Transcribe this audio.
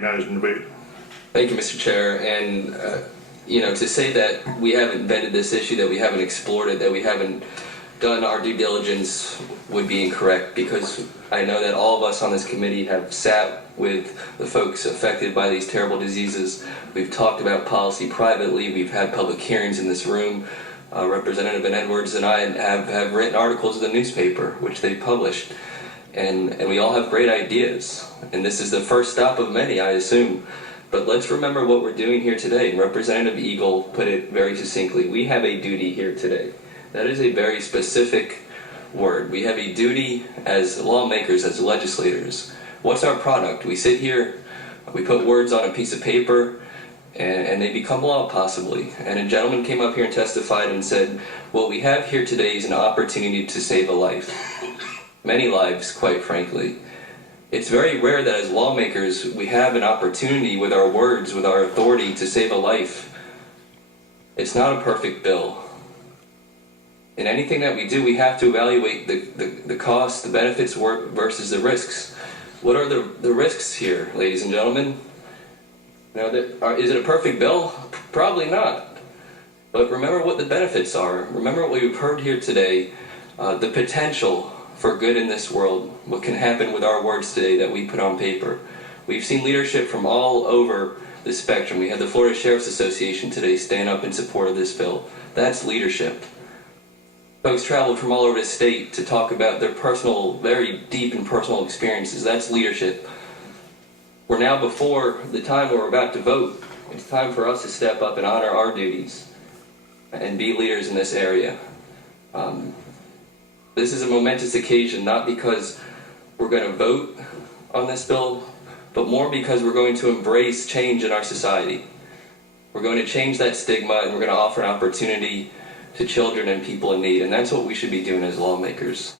Recognized and debate. Thank you, Mr. Chair. And, to say that we haven't vetted this issue, that we haven't explored it, that we haven't done our due diligence would be incorrect, because I know that all of us on this committee have sat with the folks affected by these terrible diseases. We've talked about policy privately. We've had public hearings in this room. Representative Edwards and I have written articles in the newspaper, which they've published. And we all have great ideas. And this is the first stop of many, I assume. But let's remember what we're doing here today. Representative Eagle put it very succinctly. We have a duty here today. That is a very specific word. We have a duty as lawmakers, as legislators. What's our product? We sit here, we put words on a piece of paper, and they become law, possibly. And a gentleman came up here and testified and said, what we have here today is an opportunity to save a life. Many lives, quite frankly. It's very rare that as lawmakers we have an opportunity with our words, with our authority, to save a life. It's not a perfect bill. In anything that we do, we have to evaluate the costs, the benefits versus the risks. What are the risks here, ladies and gentlemen? Is it a perfect bill? Probably not. But remember what the benefits are. Remember what we've heard here today, the potential for good in this world, what can happen with our words today that we put on paper. We've seen leadership from all over the spectrum. We had the Florida Sheriff's Association today stand up in support of this bill. That's leadership. Folks traveled from all over the state to talk about their personal, very deep and personal experiences. That's leadership. We're now before the time where we're about to vote. It's time for us to step up and honor our duties and be leaders in this area. This is a momentous occasion, not because we're going to vote on this bill, but more because we're going to embrace change in our society. We're going to change that stigma, and we're going to offer an opportunity to children and people in need, and that's what we should be doing as lawmakers.